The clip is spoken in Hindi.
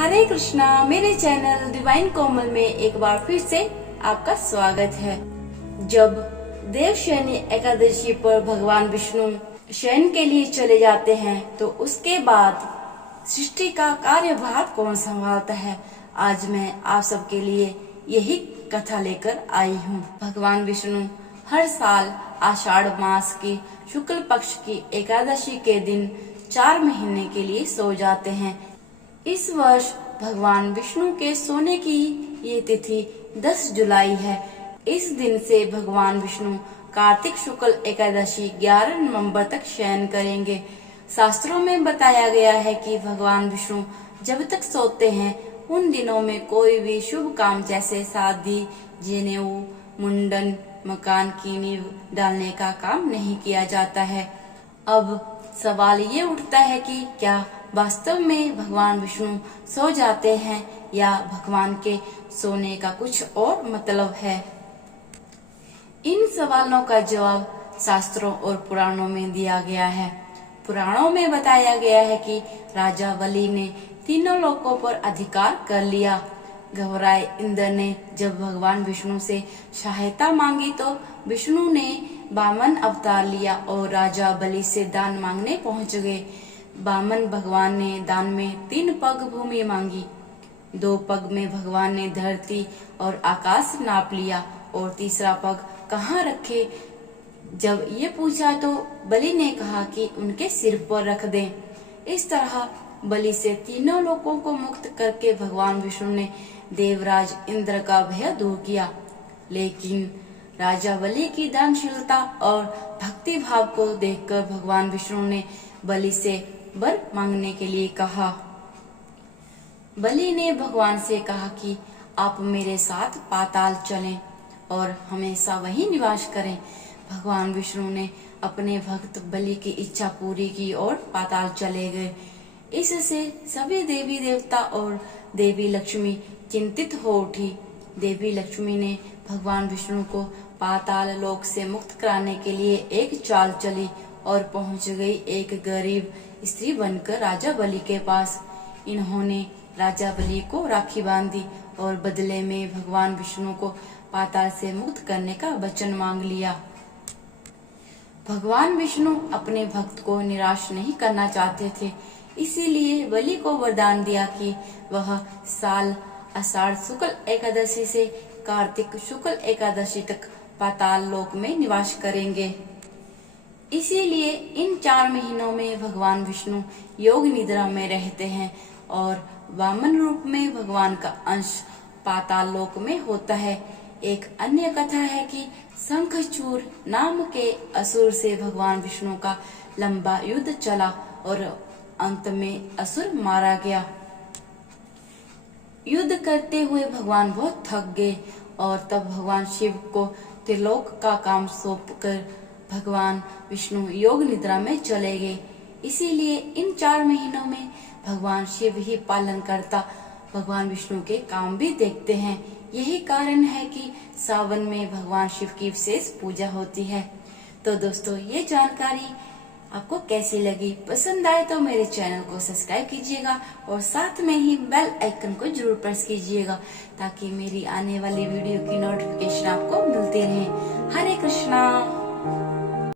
हरे कृष्णा। मेरे चैनल डिवाइन कोमल में एक बार फिर से आपका स्वागत है। जब देवशयनी एकादशी पर भगवान विष्णु शयन के लिए चले जाते हैं तो उसके बाद सृष्टि का कार्यभार कौन संभालता है। आज मैं आप सबके लिए यही कथा लेकर आई हूँ। भगवान विष्णु हर साल आषाढ़ मास की शुक्ल पक्ष की एकादशी के दिन 4 महीने के लिए सो जाते हैं। इस वर्ष भगवान विष्णु के सोने की ये तिथि 10 जुलाई है। इस दिन से भगवान विष्णु कार्तिक शुक्ल एकादशी 11 नवंबर तक शयन करेंगे। शास्त्रों में बताया गया है कि भगवान विष्णु जब तक सोते हैं उन दिनों में कोई भी शुभ काम जैसे शादी, जनेऊ, मुंडन, मकान की नींव डालने का काम नहीं किया जाता है। अब सवाल ये उठता है कि क्या वास्तव में भगवान विष्णु सो जाते हैं या भगवान के सोने का कुछ और मतलब है। इन सवालों का जवाब शास्त्रों और पुराणों में दिया गया है। पुराणों में बताया गया है कि राजा बलि ने तीनों लोकों पर अधिकार कर लिया। घबराए इंद्र ने जब भगवान विष्णु से सहायता मांगी तो विष्णु ने वामन अवतार लिया और राजा बलि से दान मांगने पहुंच गए। वामन भगवान ने दान में 3 पग भूमि मांगी। 2 पग में भगवान ने धरती और आकाश नाप लिया और तीसरा पग कहाँ रखे। जब ये पूछा तो बलि ने कहा कि उनके सिर पर रख दें। इस तरह बलि से तीनों लोगों को मुक्त करके भगवान विष्णु ने देवराज इंद्र का भय दूर किया। लेकिन राजा बलि की दानशीलता और भक्ति भाव को देखकर भगवान विष्णु ने बलि से वर मांगने के लिए कहा। बलि ने भगवान से कहा कि आप मेरे साथ पाताल चलें और हमेशा वहीं निवास करें। भगवान विष्णु ने अपने भक्त बलि की इच्छा पूरी की और पाताल चले गए। इससे सभी देवी देवता और देवी लक्ष्मी चिंतित हो उठी। देवी लक्ष्मी ने भगवान विष्णु को पाताल लोक से मुक्त कराने के लिए एक चाल चली और पहुंच गई एक गरीब स्त्री बनकर राजा बलि के पास। इन्होंने राजा बलि को राखी बांधी और बदले में भगवान विष्णु को पाताल से मुक्त करने का वचन मांग लिया। भगवान विष्णु अपने भक्त को निराश नहीं करना चाहते थे, इसीलिए बलि को वरदान दिया कि वह साल आषाढ़ शुक्ल एकादशी से कार्तिक शुक्ल एकादशी तक पाताल लोक में निवास करेंगे। इसीलिए इन 4 महीनों में भगवान विष्णु योग निद्रा में रहते हैं और वामन रूप में भगवान का अंश पाताल लोक में होता है। एक अन्य कथा है कि शंखचूर नाम के असुर से भगवान विष्णु का लंबा युद्ध चला और अंत में असुर मारा गया। युद्ध करते हुए भगवान बहुत थक गए और तब भगवान शिव को त्रिलोक का काम सौंपकर भगवान विष्णु योग निद्रा में चले गए। इसीलिए इन 4 महीनों में भगवान शिव ही पालन करता भगवान विष्णु के काम भी देखते हैं। यही कारण है कि सावन में भगवान शिव की विशेष पूजा होती है। तो दोस्तों, ये जानकारी आपको कैसी लगी? पसंद आए तो मेरे चैनल को सब्सक्राइब कीजिएगा और साथ में ही बेल आइकन को जरूर प्रेस कीजिएगा ताकि मेरी आने वाली वीडियो की नोटिफिकेशन आपको मिलती रहे। हरे कृष्णा।